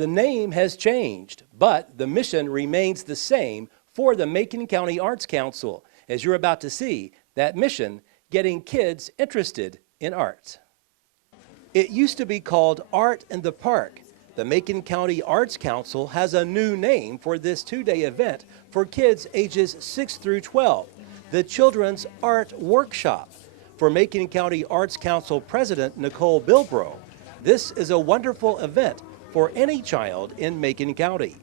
The name has changed, but the mission remains the same for the Macon County Arts Council, as you're about to see, that mission getting kids interested in art. It used to be called Art in the Park. The Macon County Arts Council has a new name for this two-day event for kids ages 6 through 12, the Children's Art Workshop. For Macon County Arts Council President Nicole Bilbrough, this is a wonderful event for any child in Macon County.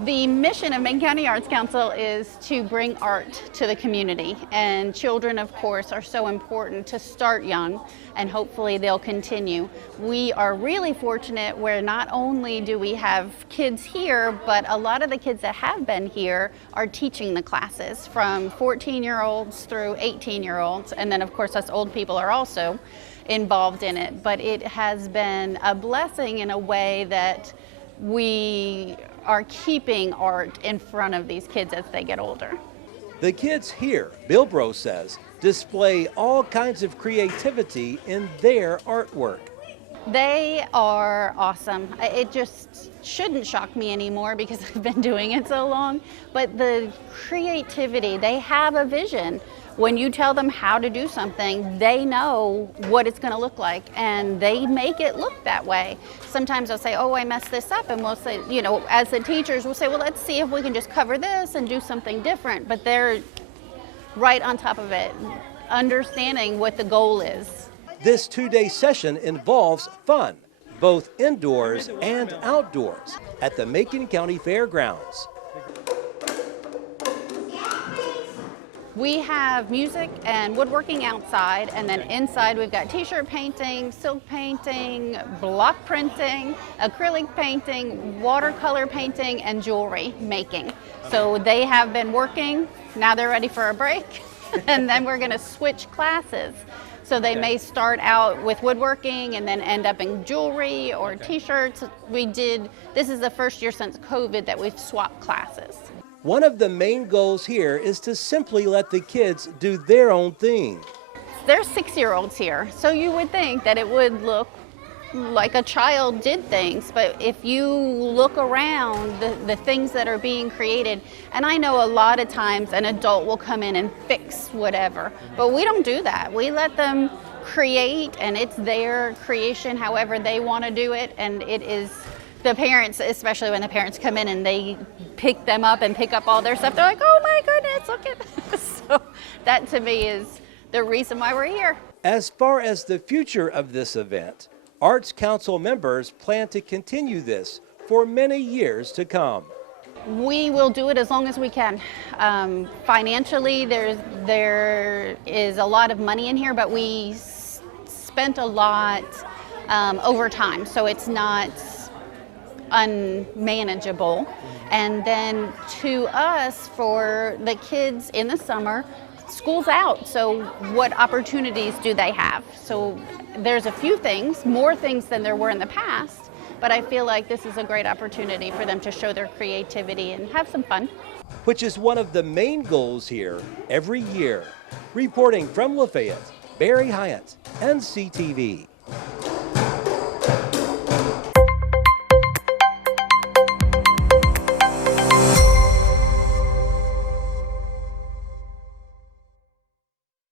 The mission of Macon County Arts Council is to bring art to the community, and children, of course, are so important to start young, and hopefully they'll continue. We are really fortunate where not only do we have kids here, but a lot of the kids that have been here are teaching the classes, from 14-year-olds through 18-year-olds, and then of course us old people are also involved in it. But it has been a blessing in a way that we are keeping art in front of these kids as they get older. The kids here, Bilbrough says, display all kinds of creativity in their artwork. They are awesome. It just shouldn't shock me anymore because I've been doing it so long, but the creativity, they have a vision. When you tell them how to do something, they know what it's going to look like, and they make it look that way. Sometimes they'll say, oh, I messed this up, and we'll say, you know, as the teachers, we'll say, well, let's see if we can just cover this and do something different, but they're right on top of it, understanding what the goal is. This two-day session involves fun, both indoors and outdoors, at the Macon County Fairgrounds. We have music and woodworking outside, and then inside we've got t-shirt painting, silk painting, block printing, acrylic painting, watercolor painting, and jewelry making. So they have been working, now they're ready for a break, and then we're gonna switch classes. So they may start out with woodworking and then end up in jewelry or t-shirts. This is the first year since COVID that we've swapped classes. One of the main goals here is to simply let the kids do their own thing. There's 6-year-olds here, so you would think that it would look like a child did things, but if you look around the things that are being created, and I know a lot of times an adult will come in and fix whatever, but we don't do that. We let them create, and it's their creation however they want to do it, and it is the parents, especially when the parents come in and they pick them up and pick up all their stuff, they're like, oh my goodness, look at this. So that to me is the reason why we're here. As far as the future of this event, Arts Council members plan to continue this for many years to come. We will do it as long as we can. Financially, there is a lot of money in here, but we spent a lot over time, so it's not unmanageable. And then to us, for the kids in the summer, school's out, so what opportunities do they have? So there's a few things, more things than there were in the past, but I feel like this is a great opportunity for them to show their creativity and have some fun. Which is one of the main goals here every year. Reporting from Lafayette, Barry Hyatt, NCTV.